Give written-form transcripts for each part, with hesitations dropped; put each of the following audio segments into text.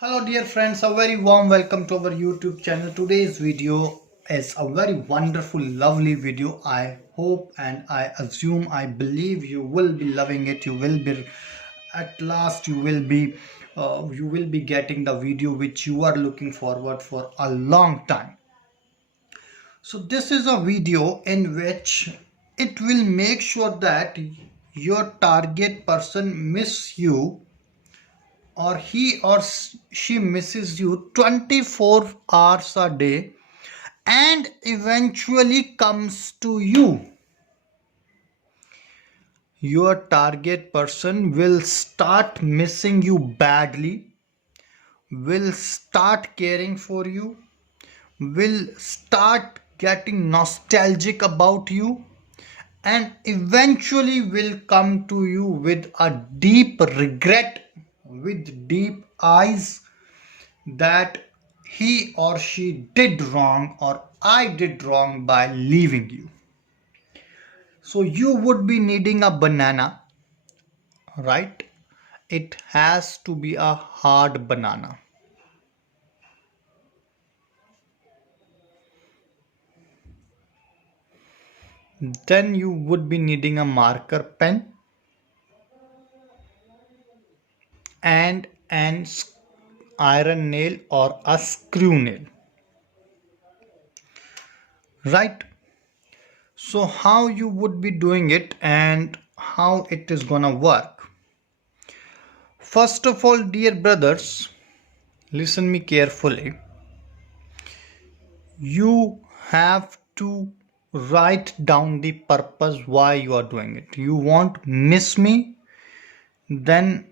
Hello dear friends, a very warm welcome to our YouTube channel. Today's video is a very wonderful, lovely video. I hope and I assume, I believe you will be loving it. You will be, at last you will be getting the video which you are looking forward for a long time. So this is a video in which it will make sure that your target person miss you, or he or she misses you 24 hours a day and eventually comes to you. Your target person will start missing you badly, will start caring for you, will start getting nostalgic about you, and eventually will come to you with a deep regret, with deep eyes, that he or she did wrong or I did wrong by leaving you. So you would be needing a banana, right? It has to be a hard banana. Then you would be needing a marker pen and an iron nail or a screw nail, right? So how you would be doing it and how it is gonna work? First of all, dear brothers, listen me carefully. You have to write down the purpose why you are doing it. You won't miss me, then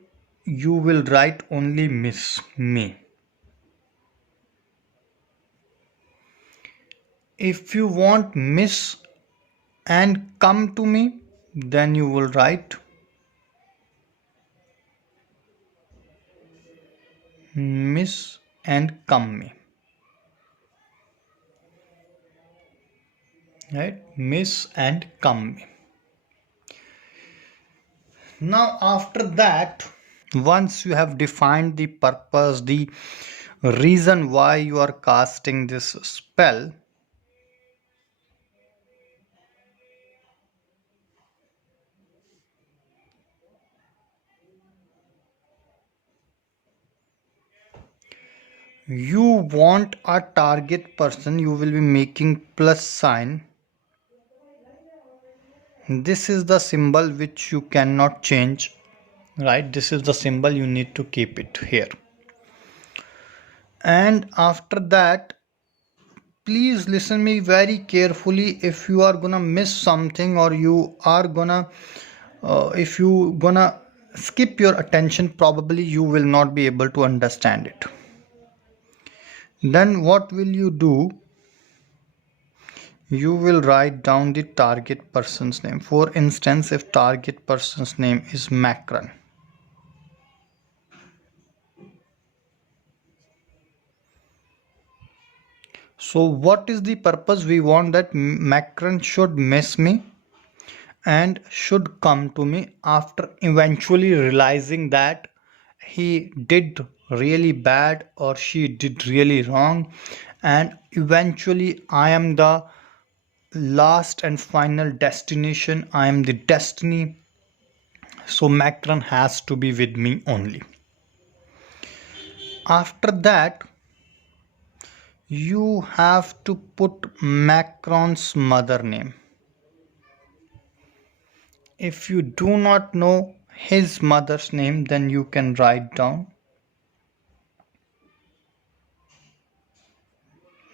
you will write only miss me. If you want miss and come to me, then you will write miss and come me, right? Miss and come me. Now after that, once you have defined the purpose, the reason why you are casting this spell, you want a target person, you will be making plus sign. This is the symbol which you cannot change, right? This is the symbol, you need to keep it here. And after that, please listen me very carefully. If you are gonna miss something, or you are gonna if you gonna skip your attention, probably you will not be able to understand it. Then what will you do? You will write down the target person's name. For instance, if target person's name is Macron, so what is the purpose? We want that Macron should miss me and should come to me after eventually realizing that he did really bad or she did really wrong, and eventually I am the last and final destination, I am the destiny, so Macron has to be with me only. After that, you have to put Macron's mother name. If you do not know his mother's name, then you can write down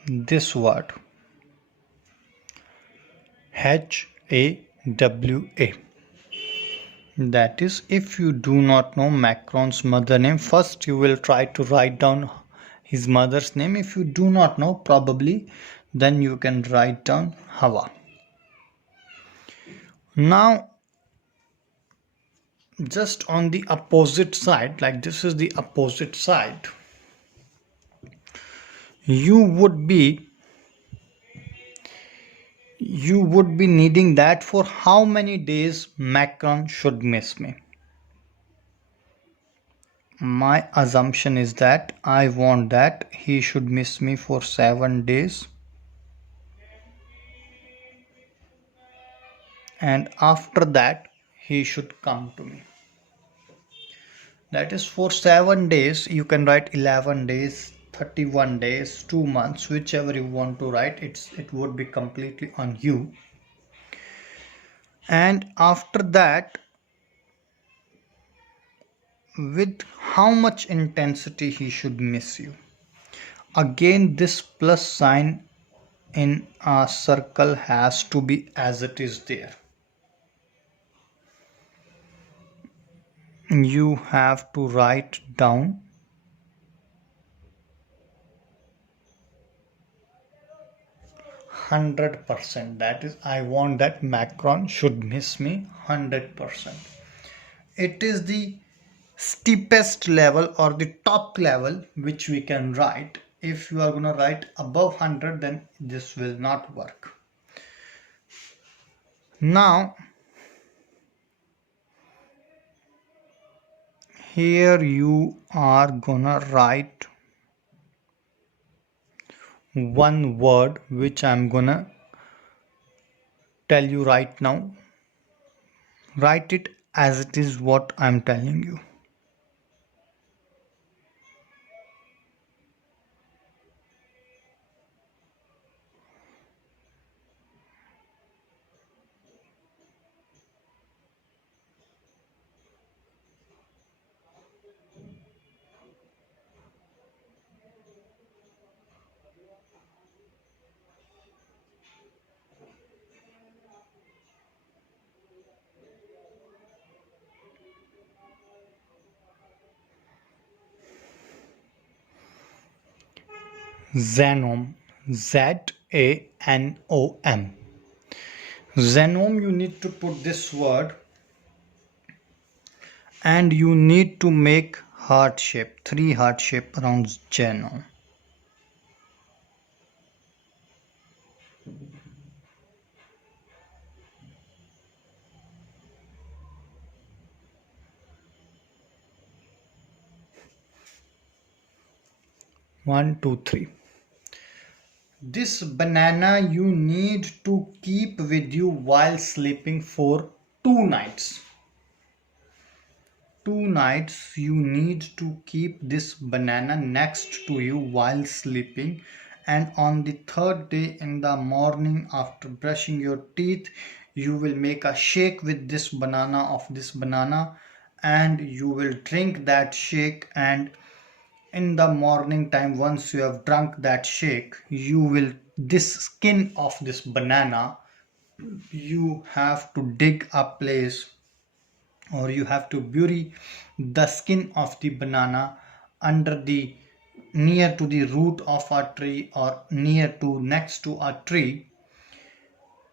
this word, HAWA. That is, if you do not know Macron's mother name, first you will try to write down his mother's name. If you do not know, probably then you can write down Hawa. Now just on the opposite side, like this is the opposite side, you would be needing that for how many days Macron should miss me. My assumption is that I want that he should miss me for 7 days, and after that he should come to me. That is for 7 days. You can write 11 days, 31 days, 2 months, whichever you want to write. It would be completely on you. And after that, with how much intensity he should miss you. Again, this plus sign in a circle has to be as it is there. You have to write down 100%. That is, I want that Macron should miss me 100%. It is the steepest level or the top level which we can write. If you are going to write above 100, then this will not work. Now here you are gonna write one word which I'm gonna tell you right now. Write it as it is what I'm telling you. Xenom, Zanom. Xenom, you need to put this word and you need to make heart shape, 3 heart shape around genome. One, two, three. This banana you need to keep with you while sleeping for 2 nights. 2 nights you need to keep this banana next to you while sleeping, and on the 3rd day in the morning after brushing your teeth you will make a shake with this banana and you will drink that shake, and in the morning time once you have drunk that shake, you will, this skin of this banana, you have to dig a place or you have to bury the skin of the banana under the, near to the root of a tree or near to, next to a tree.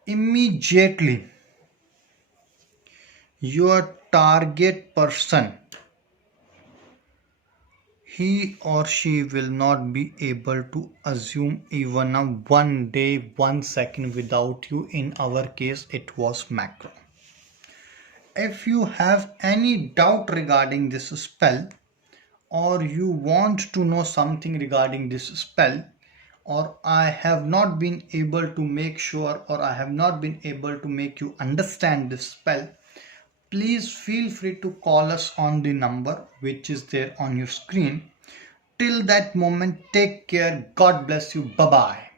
Immediately your target person, he or she will not be able to assume even a 1 day 1 second without you. In our case it was Macron. If you have any doubt regarding this spell, or you want to know something regarding this spell, or I have not been able to make sure, or I have not been able to make you understand this spell, please feel free to call us on the number which is there on your screen. Till that moment, take care. God bless you. Bye bye.